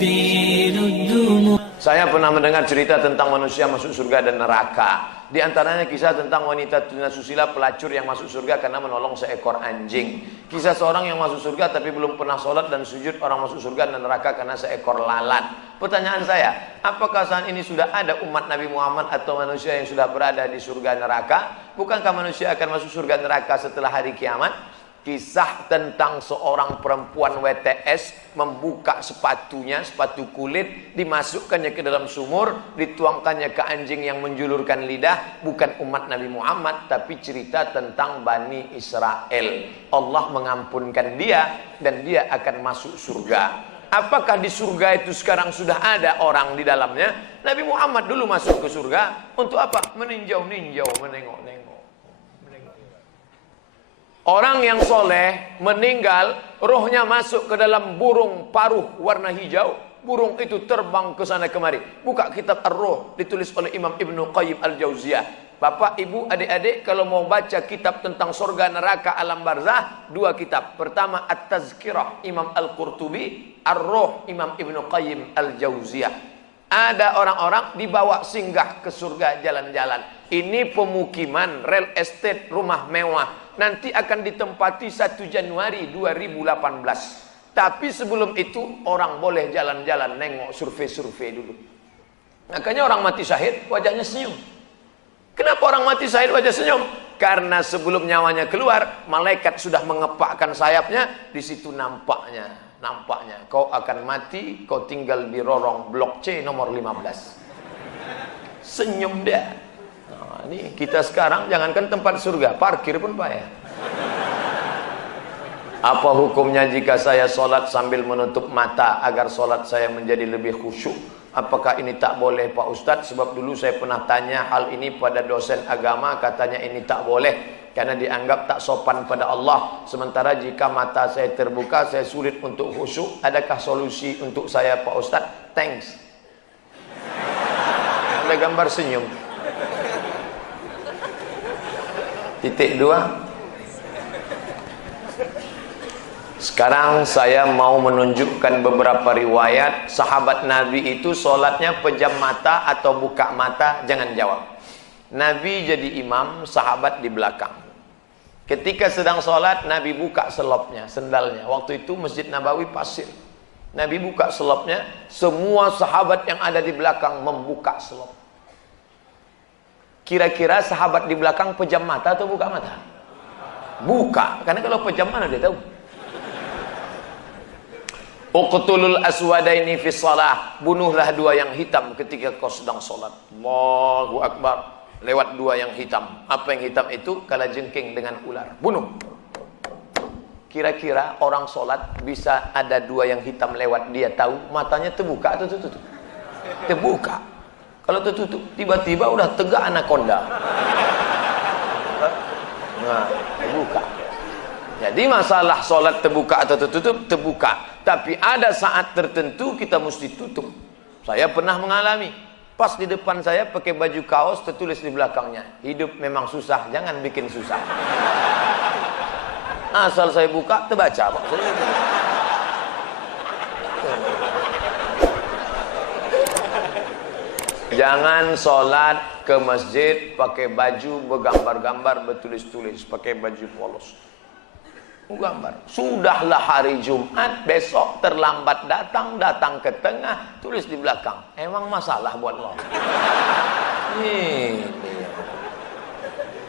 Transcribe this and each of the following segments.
تبين الدموع. Saya pernah mendengar cerita tentang manusia masuk surga dan neraka. Di antaranya kisah tentang wanita tunasusila pelacur yang masuk surga karena menolong seekor anjing. Kisah seorang yang masuk surga tapi belum pernah sholat dan sujud, orang masuk surga dan neraka karena seekor lalat. Pertanyaan saya, apakah saat ini sudah ada umat Nabi Muhammad atau manusia yang sudah berada di surga neraka? Bukankah manusia akan masuk surga neraka setelah hari kiamat? Kisah tentang seorang perempuan WTS membuka sepatunya, sepatu kulit, dimasukkannya ke dalam sumur, dituangkannya ke anjing yang menjulurkan lidah. Bukan umat Nabi Muhammad, tapi cerita tentang Bani Israel. Allah mengampunkan dia dan dia akan masuk surga. Apakah di surga itu sekarang sudah ada orang di dalamnya? Nabi Muhammad dulu masuk ke surga untuk apa? Meninjau-ninjau, menengok-nengok. Orang yang soleh meninggal, rohnya masuk ke dalam burung paruh warna hijau. Burung itu terbang ke sana kemari. Buka kitab Ar-Ruh, ditulis oleh Imam Ibnu Qayyim Al-Jauziyah. Bapak, ibu, adik-adik, kalau mau baca kitab tentang surga, neraka, alam barzah, dua kitab. Pertama At-Tazkirah Imam Al-Qurtubi, Ar-Ruh Imam Ibnu Qayyim Al-Jauziyah. Ada orang-orang dibawa singgah ke surga jalan-jalan. Ini pemukiman, real estate, rumah mewah. Nanti akan ditempati 1 Januari 2018. Tapi sebelum itu orang boleh jalan-jalan, nengok, survei-survei dulu. Makanya orang mati syahid wajahnya senyum. Kenapa orang mati syahid wajah senyum? Karena sebelum nyawanya keluar, malaikat sudah mengepakkan sayapnya. Di situ nampaknya kau akan mati, kau tinggal di lorong blok C nomor 15. Senyum dia. Nah, ini kita sekarang jangankan tempat surga, parkir pun payah. Apa hukumnya jika saya sholat sambil menutup mata agar sholat saya menjadi lebih khusyuk? Apakah ini tak boleh Pak Ustadz? Sebab dulu saya pernah tanya hal ini pada dosen agama, katanya ini tak boleh karena dianggap tak sopan pada Allah. Sementara jika mata saya terbuka, saya sulit untuk khusyuk. Adakah solusi untuk saya Pak Ustadz? Thanks. Ada gambar senyum. Titik 2. Sekarang saya mau menunjukkan beberapa riwayat sahabat Nabi itu sholatnya pejam mata atau buka mata. Jangan jawab. Nabi jadi imam, sahabat di belakang. Ketika sedang sholat, Nabi buka selopnya, sendalnya. Waktu itu Masjid Nabawi pasir. Nabi buka selopnya, semua sahabat yang ada di belakang membuka selop. Kira-kira sahabat di belakang pejam mata atau buka mata? Buka, karena kalau pejam mana dia tahu. Uqtulul aswadaini fi shalah, bunuhlah dua yang hitam ketika kau sedang sholat. Allahu Akbar. Lewat dua yang hitam. Apa yang hitam itu? Kalajengking dengan ular. Bunuh. Kira-kira orang sholat bisa ada dua yang hitam lewat, dia tahu matanya terbuka atau tertutup? Terbuka. Kalau tertutup, tiba-tiba udah tegak anaconda. Nah, terbuka. Jadi masalah sholat terbuka atau tertutup, terbuka. Tapi ada saat tertentu kita mesti tutup. Saya pernah mengalami. Pas di depan saya pakai baju kaos, tertulis di belakangnya, hidup memang susah, jangan bikin susah. Asal saya buka, terbaca Pak. Jangan sholat ke masjid pakai baju bergambar-gambar, bertulis-tulis, pakai baju polos. Gambar. Sudahlah hari Jumat, besok terlambat datang ke tengah, tulis di belakang. Emang masalah buat lo?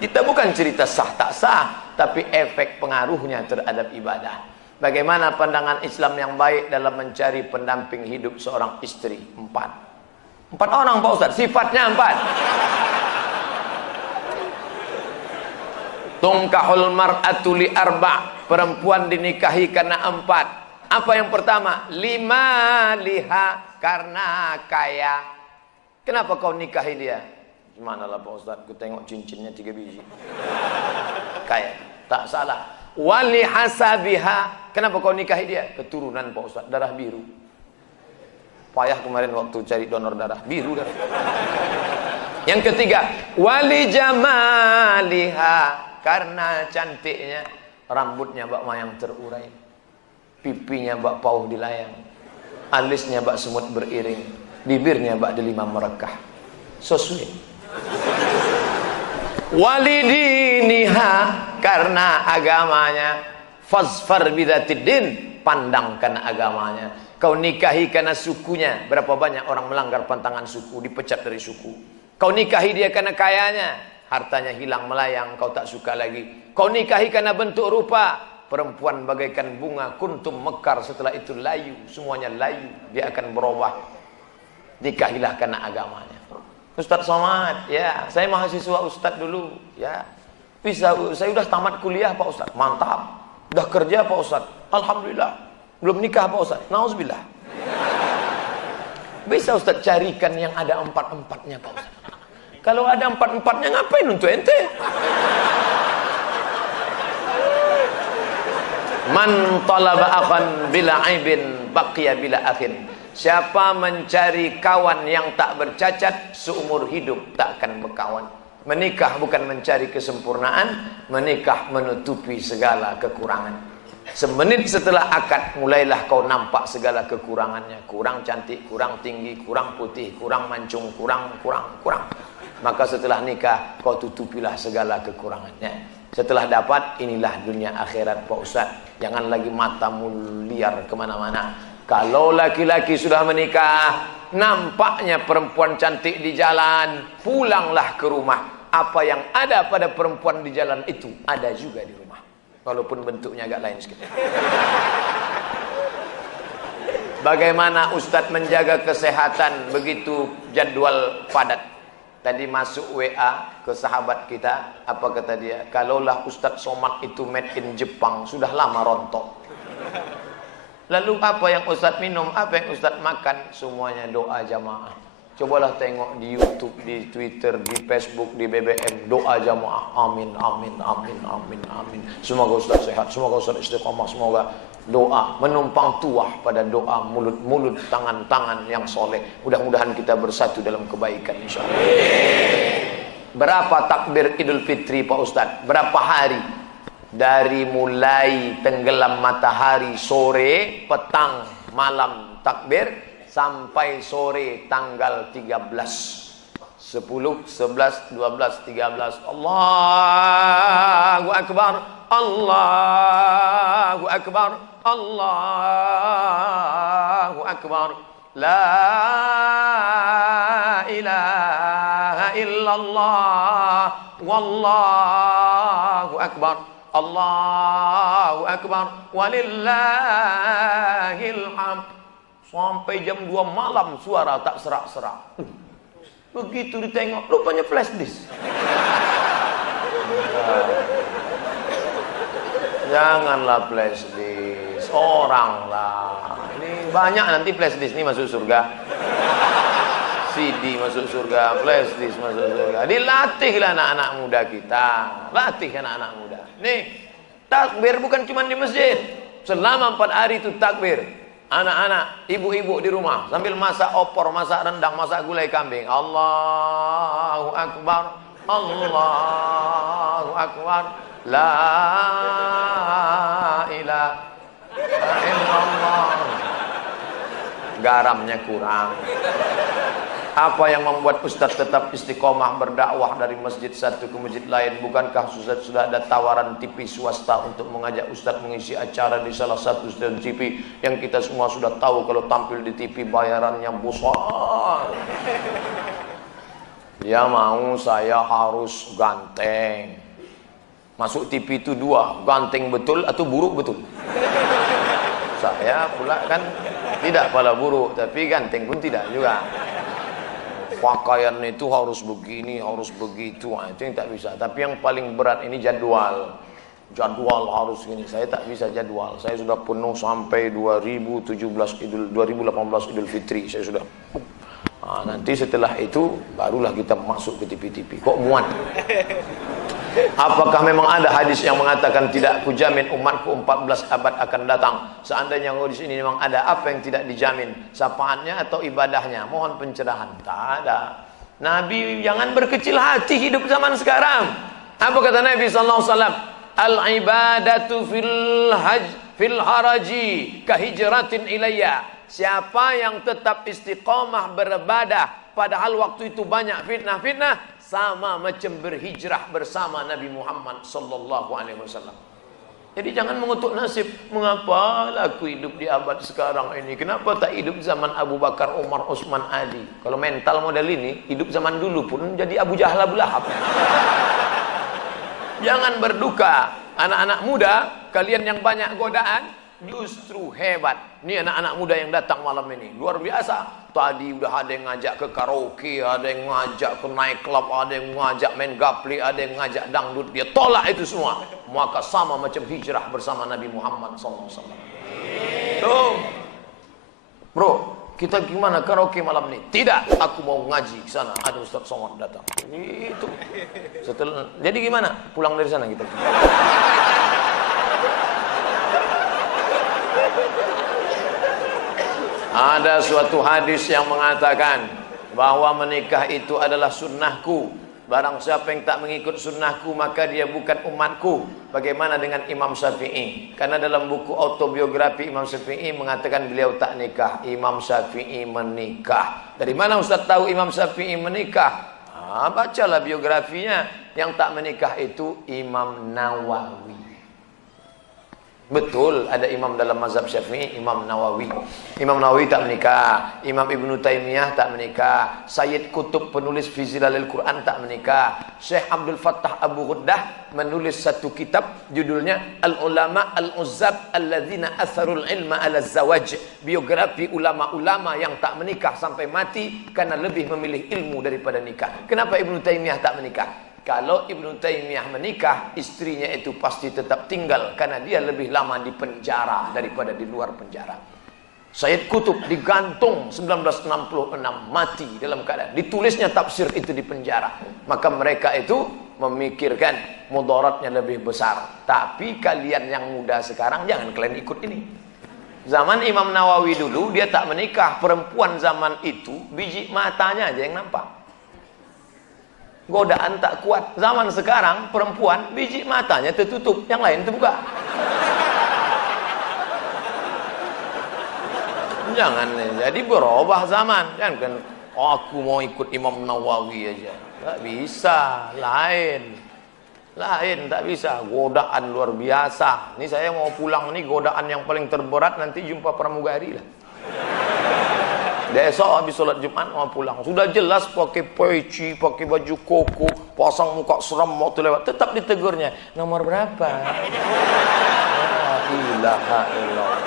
Kita bukan cerita sah tak sah, tapi efek pengaruhnya terhadap ibadah. Bagaimana pandangan Islam yang baik dalam mencari pendamping hidup seorang istri? 4 orang Pak Ustaz, sifatnya 4. Tungkahul mar'atu li arba'. Perempuan dinikahi karena 4. Apa yang pertama? 5 liha, karena kaya. Kenapa kau nikahi dia? Gimana lah Pak Ustaz, ku tengok cincinnya 3 biji. Kaya, tak salah. Wali hasabiha. Kenapa kau nikahi dia? Keturunan Pak Ustaz, darah biru. Payah kemarin waktu cari donor darah, biru darah. Yang ketiga, wali jamaliha, karena cantiknya. Rambutnya bak mayang terurai, pipinya bak pauh dilayang, alisnya bak semut beriring, bibirnya bak delima merekah. So sweet. Walidiniha, karena agamanya. Fazfar bidzatiddin, pandangkan agamanya. Kau nikahi karena sukunya. Berapa banyak orang melanggar pantangan suku, dipecat dari suku. Kau nikahi dia karena kayanya, hartanya hilang melayang, kau tak suka lagi. Kau nikahi karena bentuk rupa, perempuan bagaikan bunga, kuntum mekar, setelah itu layu, semuanya layu, dia akan berubah. Nikahilah karena agamanya. Ustaz Somad, ya, saya mahasiswa Ustaz dulu, ya. Bisa, saya udah tamat kuliah Pak Ustaz, mantap. Udah kerja Pak Ustaz, alhamdulillah. Belum nikah Pak Ustaz, nauzubillah. Bisa Ustaz carikan yang ada 4-4-nya Pak Ustaz. Kalau ada 4-4-nya ngapain untuk ente? Man talaba akhan bila aibin baqiya bila akhin. Siapa mencari kawan yang tak bercacat, seumur hidup tak akan berkawan. Menikah bukan mencari kesempurnaan, menikah menutupi segala kekurangan. Semenit setelah akad, mulailah kau nampak segala kekurangannya. Kurang cantik, kurang tinggi, kurang putih, kurang mancung, kurang. Maka setelah nikah, kau tutupilah segala kekurangannya. Setelah dapat, inilah dunia akhirat Pak Ustaz. Jangan lagi matamu liar kemana-mana. Kalau laki-laki sudah menikah, nampaknya perempuan cantik di jalan, pulanglah ke rumah. Apa yang ada pada perempuan di jalan itu, ada juga di rumah. Walaupun bentuknya agak lain sedikit. Bagaimana Ustadz menjaga kesehatan begitu jadwal padat? Tadi masuk WA ke sahabat kita, apa kata dia? Kalaulah Ustadz Somad itu made in Jepang, sudah lama rontok. Lalu apa yang Ustadz minum, apa yang Ustadz makan? Semuanya doa jamaah. Cobalah tengok di YouTube, di Twitter, di Facebook, di BBM, doa jamaah. Amin, amin, amin, amin, amin. Semoga Ustadz sehat, semoga Ustadz istiqomah, semoga doa menumpang tuah pada doa, mulut-mulut, tangan-tangan yang soleh. Mudah-mudahan kita bersatu dalam kebaikan insyaallah. Berapa takbir Idul Fitri Pak Ustadz? Berapa hari? Dari mulai tenggelam matahari sore, petang, malam takbir, sampai sore tanggal 13, 10, 11, 12, 13. Allahu Akbar, Allahu Akbar, Allahu Akbar. La ilaha illallah, wallahu akbar. Allahu Akbar, walillahil hamd. Sampai jam 2 malam suara tak serak-serak. Begitu ditengok, rupanya flash disk. Janganlah flash disk, orang lah. Ini banyak nanti flash disk ini masuk surga. CD masuk surga, flash disk masuk surga. Dilatihlah anak-anak muda kita. Latih anak-anak muda. Nih, takbir bukan cuma di masjid. Selama 4 hari itu takbir. Anak-anak, ibu-ibu di rumah sambil masak opor, masak rendang, masak gulai kambing. Allahu Akbar, Allahu Akbar. La ilaha illallah. Garamnya kurang. Apa yang membuat Ustadz tetap istiqomah berdakwah dari masjid satu ke masjid lain? Bukankah Ustadz sudah ada tawaran TV swasta untuk mengajak Ustadz mengisi acara di salah satu stasiun TV yang kita semua sudah tahu kalau tampil di TV bayarannya besar? Ya mau saya harus ganteng. Masuk TV itu 2, ganteng betul atau buruk betul? Saya pula kan tidak pala buruk, tapi ganteng pun tidak juga. Pakaian itu harus begini, harus begitu, itu yang tak bisa. Tapi yang paling berat ini jadwal. Jadwal harus gini. Saya tak bisa jadwal. Saya sudah penuh sampai 2018 Idul Fitri. Saya sudah. Nanti setelah itu barulah kita masuk ke TV-TV. Kok muat? Apakah memang ada hadis yang mengatakan tidak kujamin umatku 14 abad akan datang? Seandainya di sini memang ada, apa yang tidak dijamin? Sapaannya atau ibadahnya? Mohon pencerahan. Tak ada. Nabi jangan berkecil hati hidup zaman sekarang. Apa kata Nabi sallallahu alaihi wasallam? Al ibadatu fil haraji kahijratin ilayya. siapa yang tetap istiqamah beribadah padahal waktu itu banyak fitnah-fitnah, sama macam berhijrah bersama Nabi Muhammad sallallahu alaihi wasallam. Jadi jangan mengutuk nasib. Mengapa aku hidup di abad sekarang ini? Kenapa tak hidup zaman Abu Bakar, Umar, Utsman, Ali? Kalau mental model ini, hidup zaman dulu pun jadi Abu Jahal, Abu Lahab. Jangan berduka. Anak-anak muda, kalian yang banyak godaan, justru hebat. Ini anak-anak muda yang datang malam ini. Luar biasa. Tadi udah ada yang ngajak ke karaoke, ada yang ngajak ke night club, ada yang ngajak main gaple, ada yang ngajak dangdut. Dia tolak itu semua. Maka sama macam hijrah bersama Nabi Muhammad SAW. Tuh, bro, kita gimana karaoke malam ini? Tidak, aku mau ngaji ke sana. Ada Ustaz Somad datang. Itu. Setelah, jadi gimana? Pulang dari sana kita. Ada suatu hadis yang mengatakan bahwa menikah itu adalah sunnahku. Barang siapa yang tak mengikut sunnahku maka dia bukan umatku. Bagaimana dengan Imam Syafi'i? Karena dalam buku autobiografi Imam Syafi'i mengatakan beliau tak nikah. Imam Syafi'i menikah. Dari mana Ustaz tahu Imam Syafi'i menikah? Bacalah biografinya. Yang tak menikah itu Imam Nawawi. Betul, ada imam dalam mazhab Syafi'i, Imam Nawawi. Imam Nawawi tak menikah, Imam Ibnu Taimiyah tak menikah, Sayyid Qutb penulis fi Zilalil Quran tak menikah, Syekh Abdul Fattah Abu Ghuddah menulis satu kitab judulnya Al-Ulama Al-Uzzab Alladzina Atharul Ilma Ala Zawaj, biografi ulama-ulama yang tak menikah sampai mati karena lebih memilih ilmu daripada nikah. Kenapa Ibnu Taimiyah tak menikah? Kalau Ibnu Taimiyah menikah, istrinya itu pasti tetap tinggal karena dia lebih lama di penjara daripada di luar penjara. Sayyid Qutb digantung 1966, mati dalam keadaan ditulisnya tafsir itu di penjara. Maka mereka itu memikirkan mudaratnya lebih besar. Tapi kalian yang muda sekarang jangan kalian ikut ini. Zaman Imam Nawawi dulu dia tak menikah, perempuan zaman itu biji matanya aja yang nampak. Godaan tak kuat. Zaman sekarang perempuan biji matanya tertutup, yang lain terbuka. Jangan, jadi berubah zaman. Jangan kan aku mau ikut Imam Nawawi aja. Tak bisa, lain, tak bisa. Godaan luar biasa. Ini saya mau pulang nih, godaan yang paling terberat nanti jumpa pramugari lah. Besok habis sholat Jumat mau pulang. Sudah jelas pakai peci, pakai baju koko, pasang muka seram mau lewat. Tetap ditegurnya. Nomor berapa? La ilaha illallah.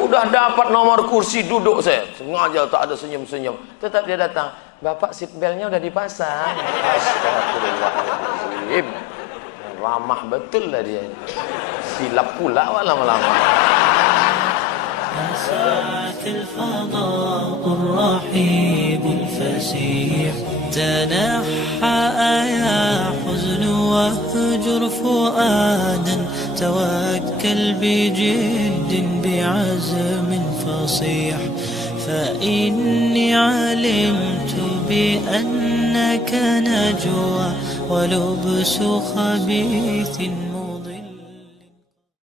Udah dapat nomor kursi duduk saya. Sengaja tak ada senyum-senyum. Tetap dia datang. Bapak seatbeltnya udah dipasang. Astagfirullahaladzim. Ramah betul lah dia. Silap pula lama-lama. ساعة الفضاء الرحيب الفسيح تنحى يا حزن واهجر فؤادا توكل بجد بعزم فصيح فإني علمت بأنك نجوى ولبس خبيث